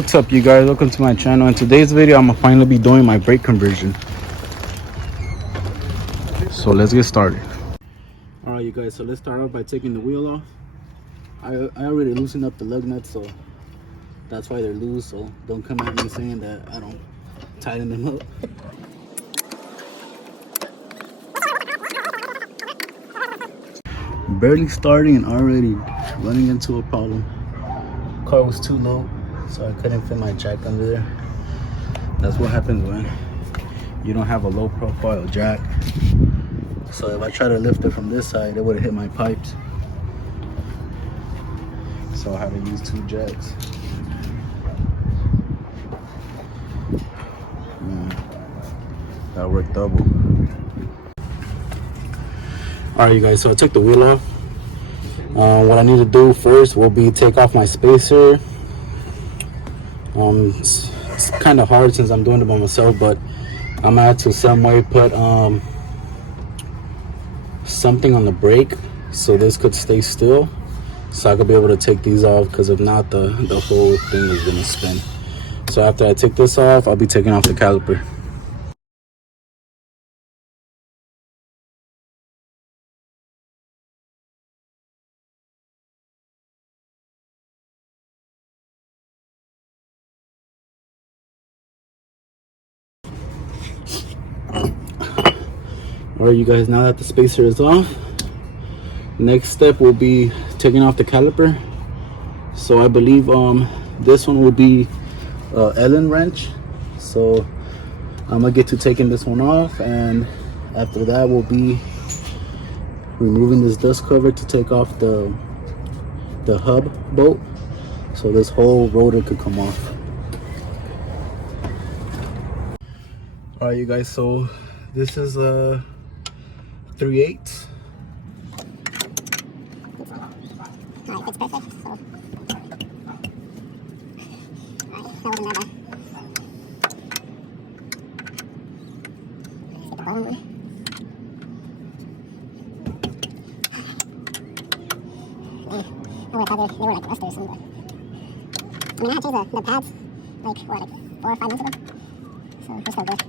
What's up, you guys? Welcome to my channel. In today's video, I'm gonna finally be doing my brake conversion. So let's get started. All right, you guys, so let's start off by taking the wheel off. I already loosened up the lug nuts, so that's why they're loose. So don't come at me saying that I don't tighten them up. Barely starting and already running into a problem. Car was too low, so I couldn't fit my jack under there. That's what happens when you don't have a low profile jack. So if I try to lift it from this side, it would have hit my pipes. So I had to use two jacks. Man, that worked double. Alright, you guys, so I took the wheel off. What I need to do first will be take off my spacer. It's kind of hard since I'm doing it by myself, but I'm gonna have to some way put something on the brake so this could stay still, so I could be able to take these off, because if not, the whole thing is gonna spin. So after I take this off, I'll be taking off the caliper. Alright, you guys, now that the spacer is off, next step will be taking off the caliper. So I believe this one will be Allen wrench. So I'm gonna get to taking this one off, and after that we'll be removing this dust cover to take off the hub bolt, so this whole rotor could come off. Alright, you guys, so this is a 3/8. Alright, fits perfect. So, alright, that wasn't that bad. Get the bottom one. Man, I would have had they were like rusted or something. I mean, I had to change the pads like 4 or 5 months ago. So they're still good.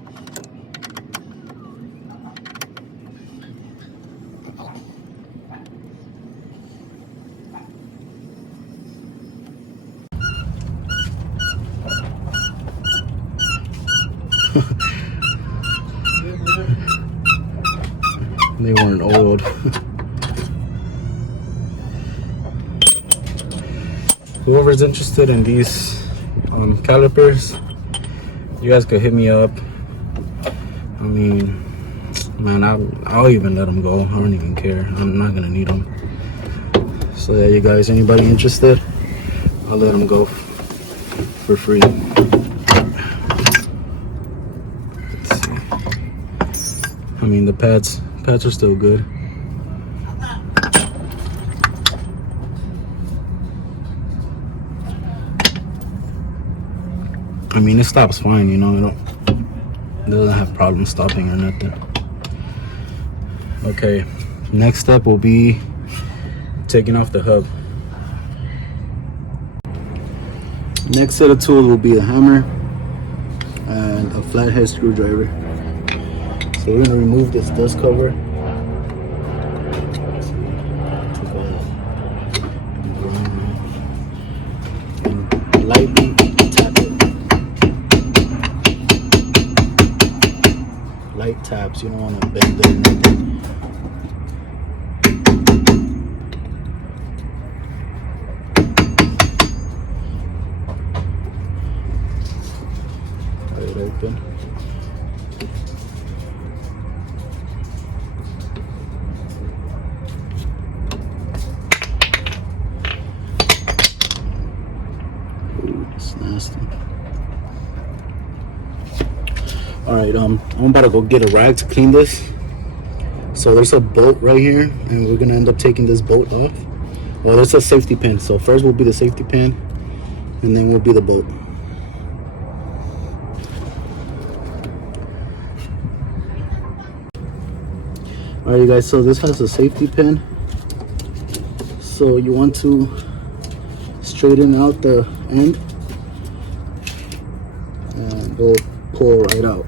They weren't oiled. Whoever's interested in these calipers, you guys could hit me up. I mean, man, I'll even let them go. I don't even care. I'm not gonna need them. So yeah, you guys, anybody interested, I'll let them go for free. Let's see. I mean, the pads are still good. I mean, it stops fine, you know. It doesn't have problems stopping or nothing. Okay, next step will be taking off the hub. Next set of tools will be a hammer and a flathead screwdriver. So we're gonna remove this dust cover. And lightly tap it. Light taps, you don't want to bend it or nothing. Put it open. It's nasty. Alright, I'm about to go get a rag to clean this. So there's a bolt right here, and we're gonna end up taking this bolt off. Well, there's a safety pin. So first will be the safety pin, and then will be the bolt. Alright, you guys, so this has a safety pin. So you want to straighten out the end and they'll pull right out.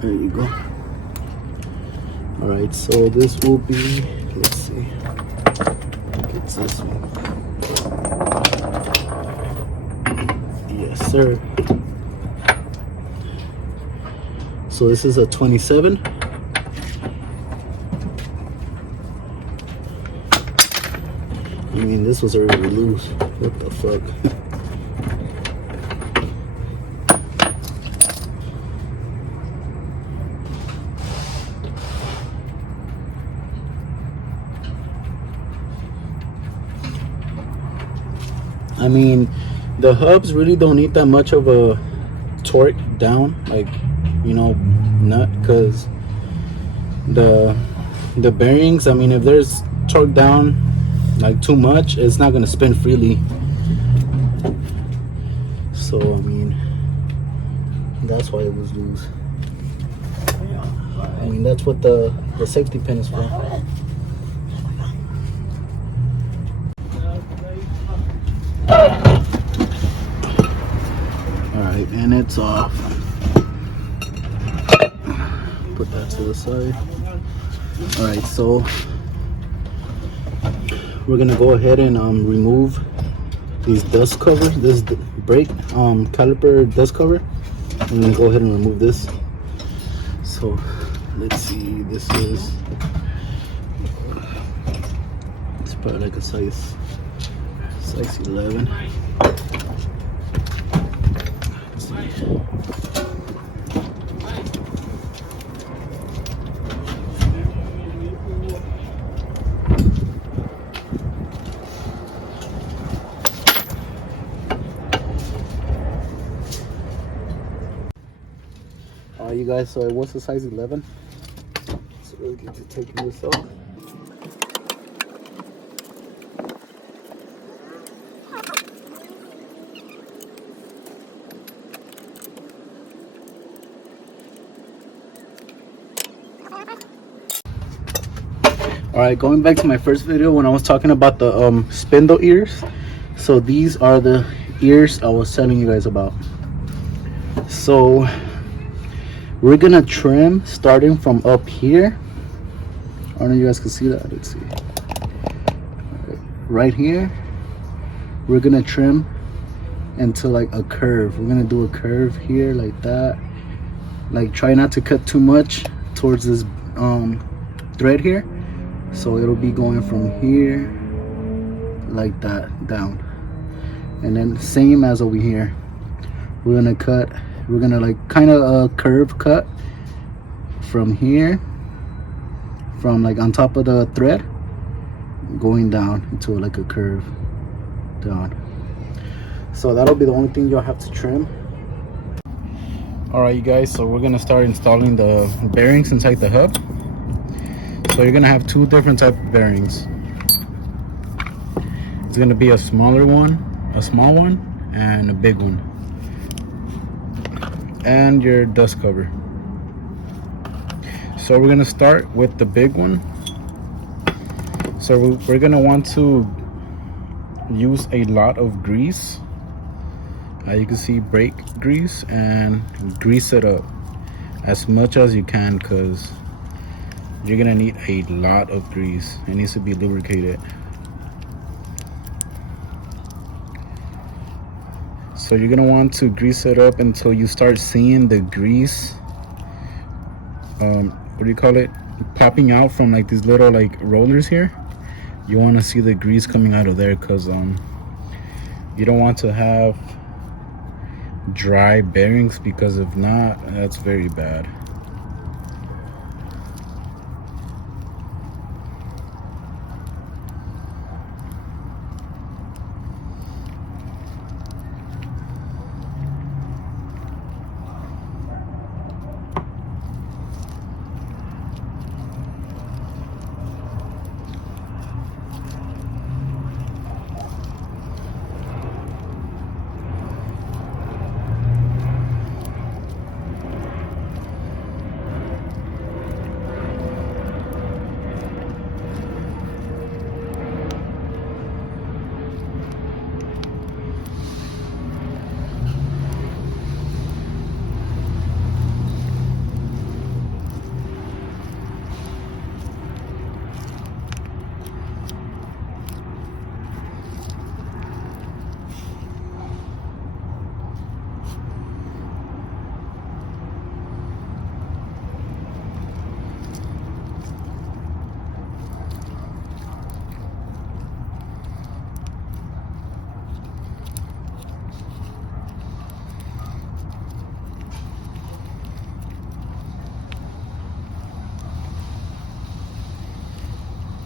There you go. All right, so this will be, let's see, it's this one. Yes, sir. So this is a 27. I mean, this was already loose. What the fuck? I mean, the hubs really don't need that much of a torque down, like, you know, nut, because the bearings, I mean, if there's torque down like too much, it's not going to spin freely. So I mean, that's why it was loose. I mean, that's what the safety pin is for. Alright, and it's off. Put that to the side. Alright, so we're gonna go ahead and remove these dust covers, this brake caliper dust cover. I'm gonna go ahead and remove this. So let's see, this is, it's probably like a size 11. Let's see. You guys, so it was a size 11. So let's get to taking this off. Alright, going back to my first video when I was talking about the spindle ears. So these are the ears I was telling you guys about. So we're gonna trim starting from up here. I don't know if you guys can see that. Let's see. Right here, we're gonna trim into like a curve. We're gonna do a curve here like that. Like, try not to cut too much towards this thread here. So it'll be going from here like that down. And then same as over here. We're gonna cut. We're gonna like kind of a curve cut from here, from like on top of the thread, going down into like a curve down. So that'll be the only thing you'll have to trim. All right, you guys, so we're gonna start installing the bearings inside the hub. So you're gonna have two different type of bearings. It's gonna be a smaller one, a small one, and a big one, and your dust cover. So we're gonna start with the big one. So we're gonna want to use a lot of grease. You can see brake grease, and grease it up as much as you can, because you're gonna need a lot of grease. It needs to be lubricated. So you're gonna want to grease it up until you start seeing the grease, what do you call it, popping out from like these little like rollers here. You want to see the grease coming out of there, because you don't want to have dry bearings, because if not, that's very bad.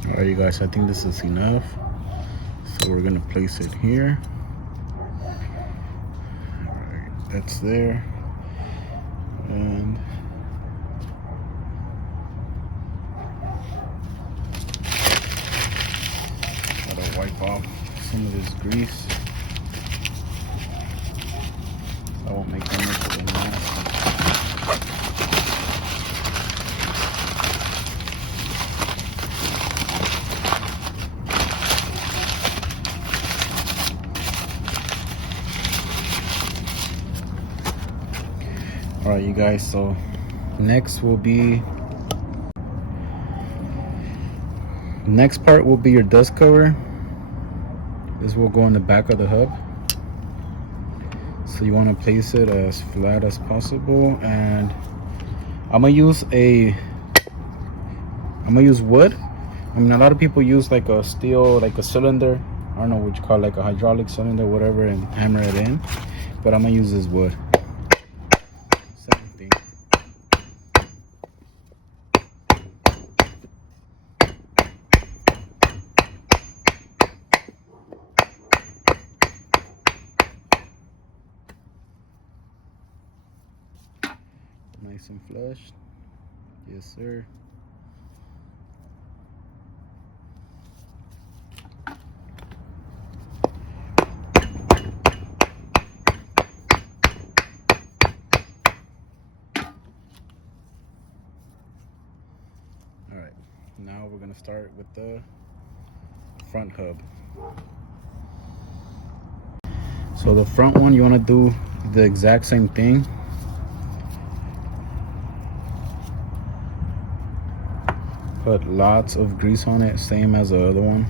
Alright, you guys, I think this is enough. So we're gonna place it here. Alright, that's there. And gotta wipe off some of this grease. I won't make that much of a mess. Alright, you guys, so next part will be your dust cover. This will go in the back of the hub. So you want to place it as flat as possible, and I'm gonna use wood. I mean, a lot of people use like a steel, like a cylinder, I don't know what you call it, like a hydraulic cylinder, whatever, and hammer it in, but I'm gonna use this wood. Same thing. Nice and flush. Yes, sir. Alright, now we're gonna start with the front hub. So the front one, you want to do the exact same thing. Put lots of grease on it, same as the other one.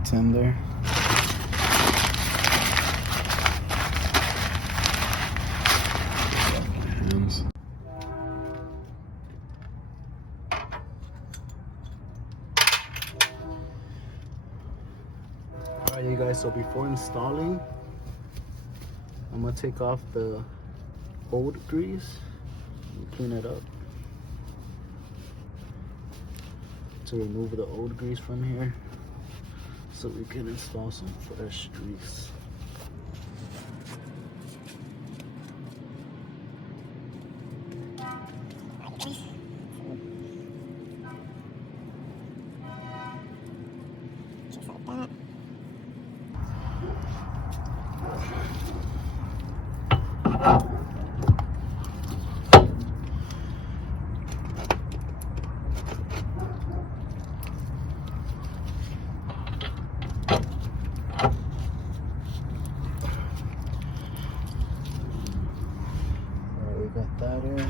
It's in there. Hands. Alright, you guys, so before installing, I'm gonna take off the old grease and clean it up to remove the old grease from here, so we can install some fresh grease. Just like that. Got that in.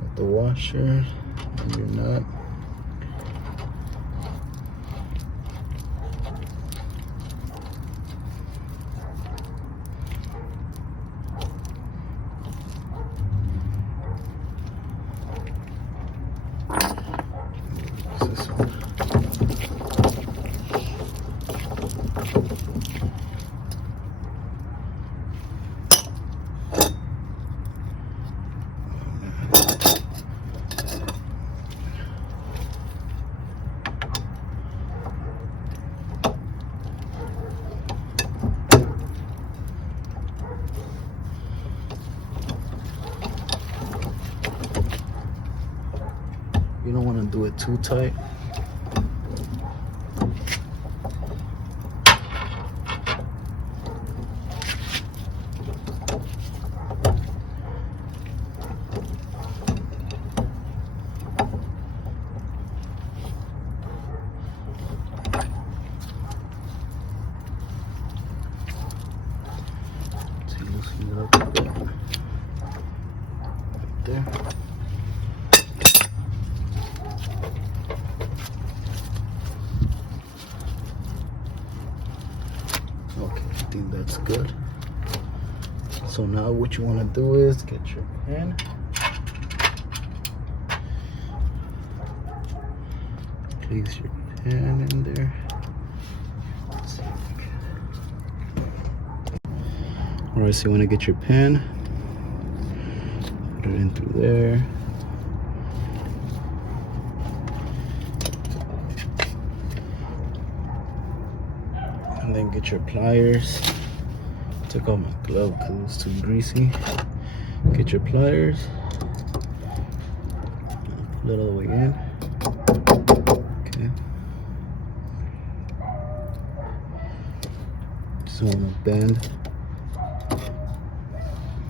Got the washer and your nut. This one. too tight. Loosen it up a bit. Right there. Okay, I think that's good. So now what you want to do is get your pen. Place your pen in there. Let's see if we can. Alright, so you want to get your pen. Put it in through there. And then get your pliers. Took off my glove because it was too greasy. Get your pliers. Pull it all the way in. Okay. Just want to bend.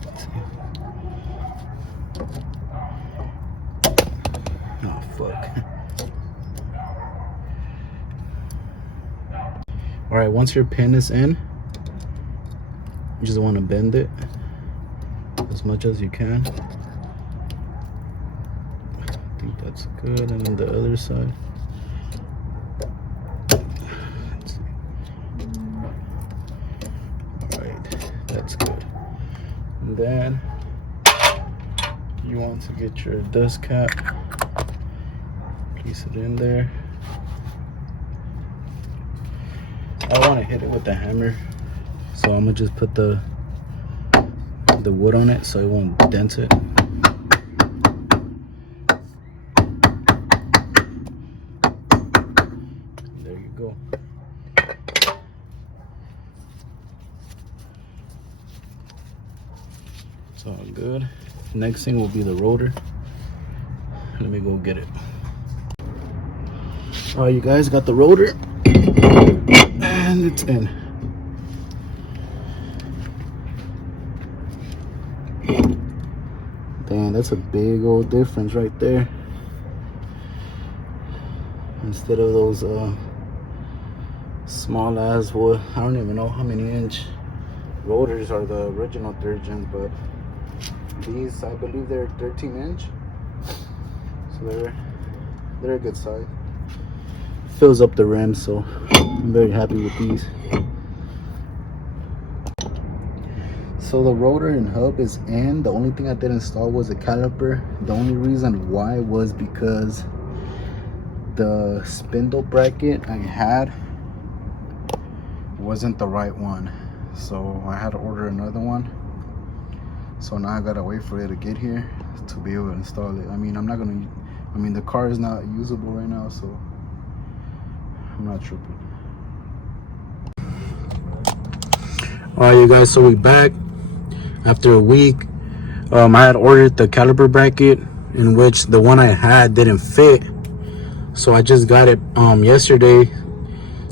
Let's see. Oh fuck. All right, once your pin is in, you just want to bend it as much as you can. I think that's good. And then the other side. Let's see. All right, that's good. And then you want to get your dust cap, place it in there. I want to hit it with the hammer, so I'm gonna just put the wood on it so it won't dent it. And there you go. It's all good. Next thing will be the rotor. Let me go get it. All right, you guys, got the rotor. And it's in. Damn, that's a big old difference right there. Instead of those small ass wood, I don't even know how many inch rotors are the original 3rd gens, but these, I believe they're 13 inch. So they're a good size. Fills up the rim, so I'm very happy with these. So the rotor and hub is in. The only thing I did install was a caliper. The only reason why was because the spindle bracket I had wasn't the right one, so I had to order another one. So now I gotta wait for it to get here to be able to install it. I mean, the car is not usable right now, so I'm not tripping. Alright, you guys, so we back after a week. I had ordered the caliper bracket, in which the one I had didn't fit, so I just got it yesterday.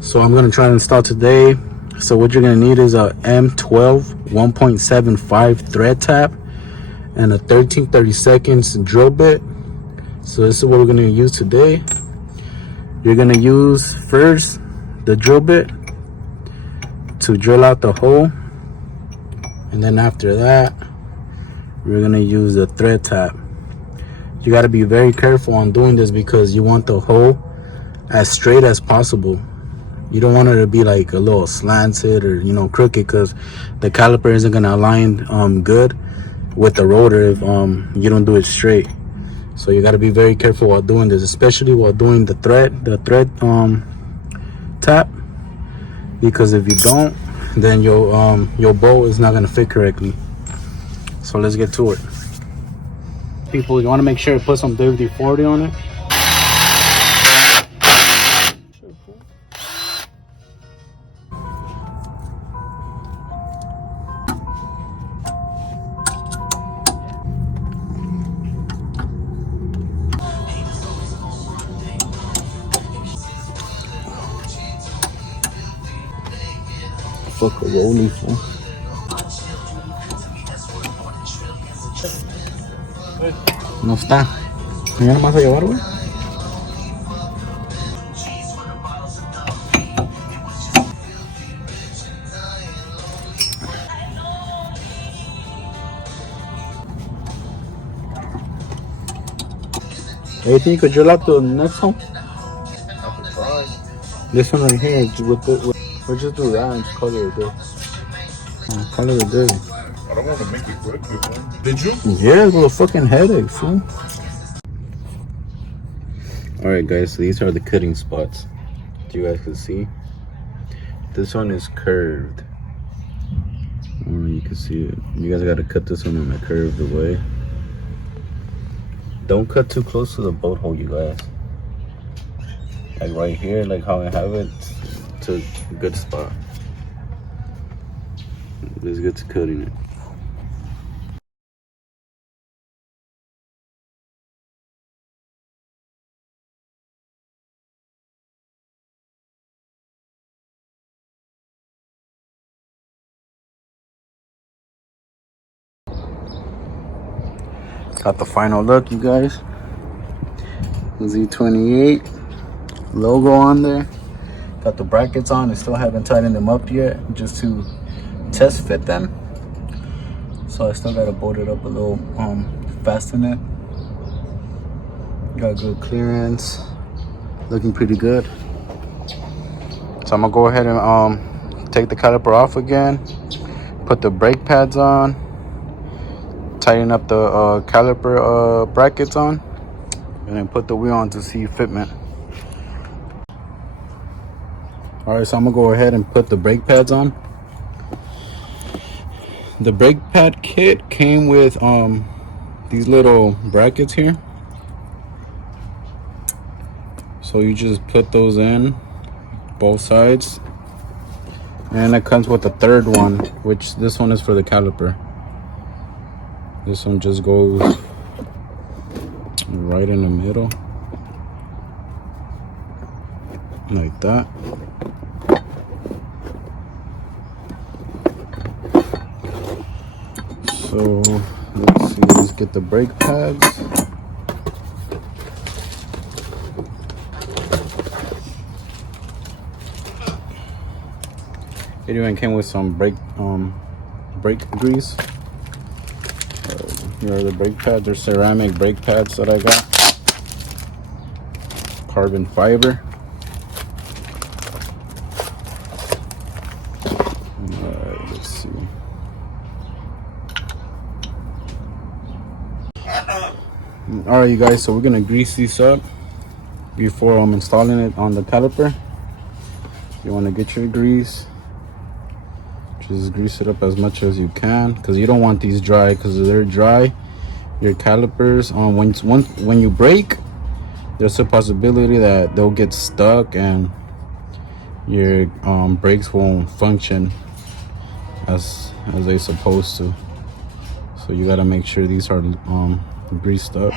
So I'm gonna try to install today. So what you're gonna need is a M12 1.75 thread tap and a 13/32 drill bit. So this is what we're gonna use today. You're gonna use first the drill bit to drill out the hole, and then after that we're gonna use the thread tap. You got to be very careful on doing this because you want the hole as straight as possible. You don't want it to be like a little slanted or, you know, crooked, because the caliper isn't gonna align good with the rotor if you don't do it straight. So you got to be very careful while doing this, especially while doing the thread tap, because if you don't, then your bolt is not gonna fit correctly. So let's get to it. People, you want to make sure to put some WD-40 on it. motherfucker rolling, fool. No está. ¿Ya no vas a llevar, güey? You think you could drill out the next one? This one right here, we'll just do that and just call it a day. Call it a day. I don't want to make it quickly, fool. Did you? Yeah, it's a fucking headache, fool. Alright guys, so these are the cutting spots. You guys can see. This one is curved. You can see it. You guys gotta cut this one in a curved way. Don't cut too close to the boat hole, you guys. Like right here, like how I have it, it's a good spot. Let's get to cutting it. Got the final look, you guys. Z28 logo on there. Got the brackets on. I still haven't tightened them up yet, just to test fit them. So I still gotta bolt it up a little, fasten it. Got good clearance. Looking pretty good. So I'm gonna go ahead and take the caliper off again. Put the brake pads on. Tighten up the caliper brackets on, and then put the wheel on to see fitment. All right, so I'm gonna go ahead and put the brake pads on. The brake pad kit came with these little brackets here, so you just put those in both sides, and it comes with a third one, which this one is for the caliper. This one just goes right in the middle, like that. So let's see, let's get the brake pads. It even came with some brake grease. Here are the brake pads. They're ceramic brake pads that I got. Carbon fiber. Alright, let's see. Alright, you guys, so we're gonna grease these up before I'm installing it on the caliper. You want to get your grease. Just grease it up as much as you can, because you don't want these dry, because if they're dry, your calipers when you brake, there's a possibility that they'll get stuck and your brakes won't function as they're supposed to. So you got to make sure these are greased up.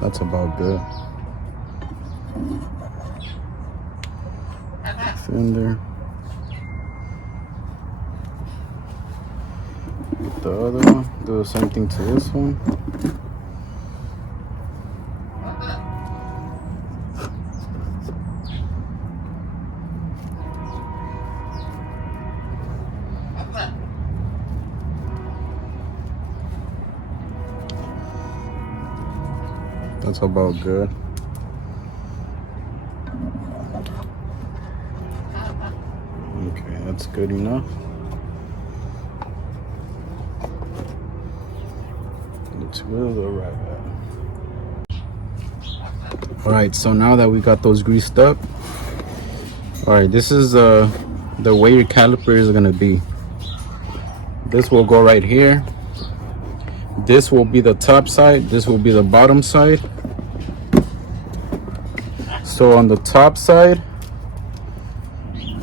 That's about good. Fender. Get the other one. Do the same thing to this one. That's about good. Okay, that's good enough. It's good, alright. Alright, so now that we got those greased up, alright, this is the way your caliper is gonna be. This will go right here. This will be the top side. This will be the bottom side. So on the top side,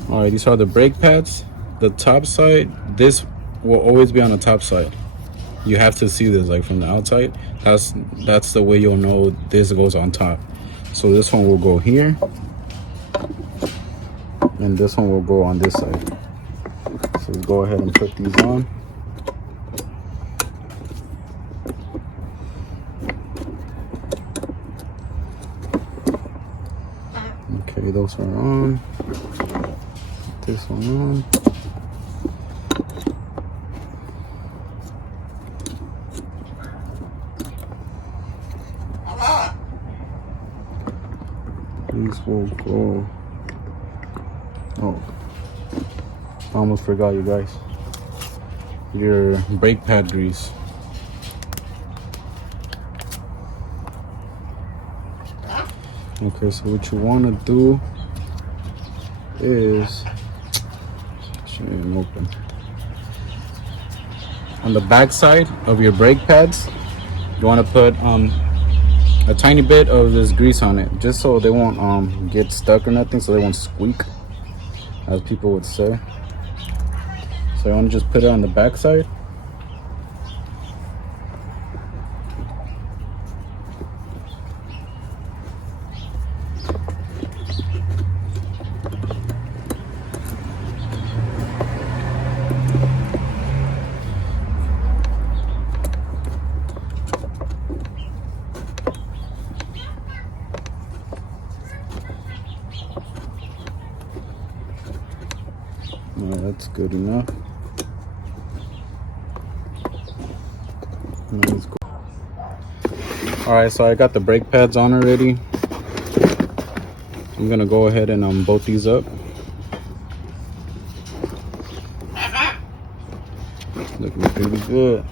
all right, these are the brake pads. The top side, this will always be on the top side. You have to see this like from the outside. That's the way you'll know this goes on top. So this one will go here. and this one will go on this side. So let's go ahead and put these on. Okay, those are on. Put this one on. These will go. Oh, I almost forgot, you guys. Your brake pad grease. Okay, so what you want to do is, shouldn't even open. On the back side of your brake pads, you want to put a tiny bit of this grease on it, just so they won't get stuck or nothing, so they won't squeak, as people would say. So I want to just put it on the back side. No, that's good enough. Let's go. All right, so I got the brake pads on already. I'm gonna go ahead and bolt these up. Looking pretty good.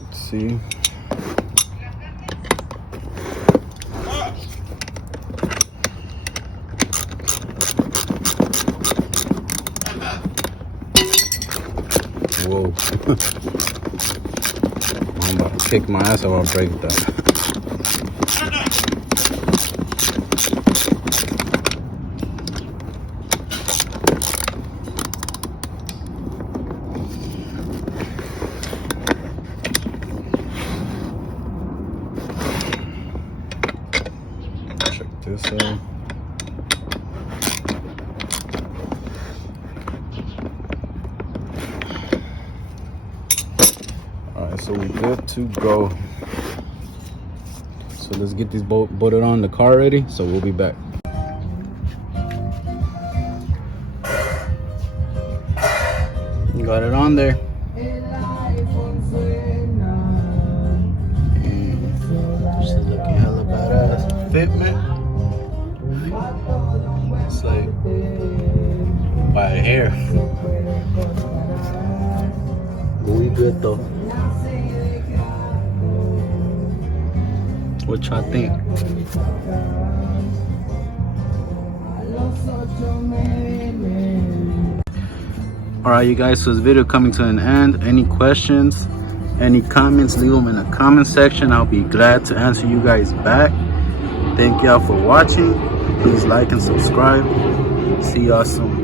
Let's see. Whoa. I'm about to kick my ass if I break that. Check this out. So we're good to go. So let's get these bolted on the car ready. So we'll be back. Got it on there. She's looking hella badass. Fitment. It's like by a hair. But we good though. What y'all think? Alright, you guys, so this video coming to an end. Any questions, any comments, leave them in the comment section. I'll be glad to answer you guys back. Thank y'all for watching. Please like and subscribe. See y'all soon.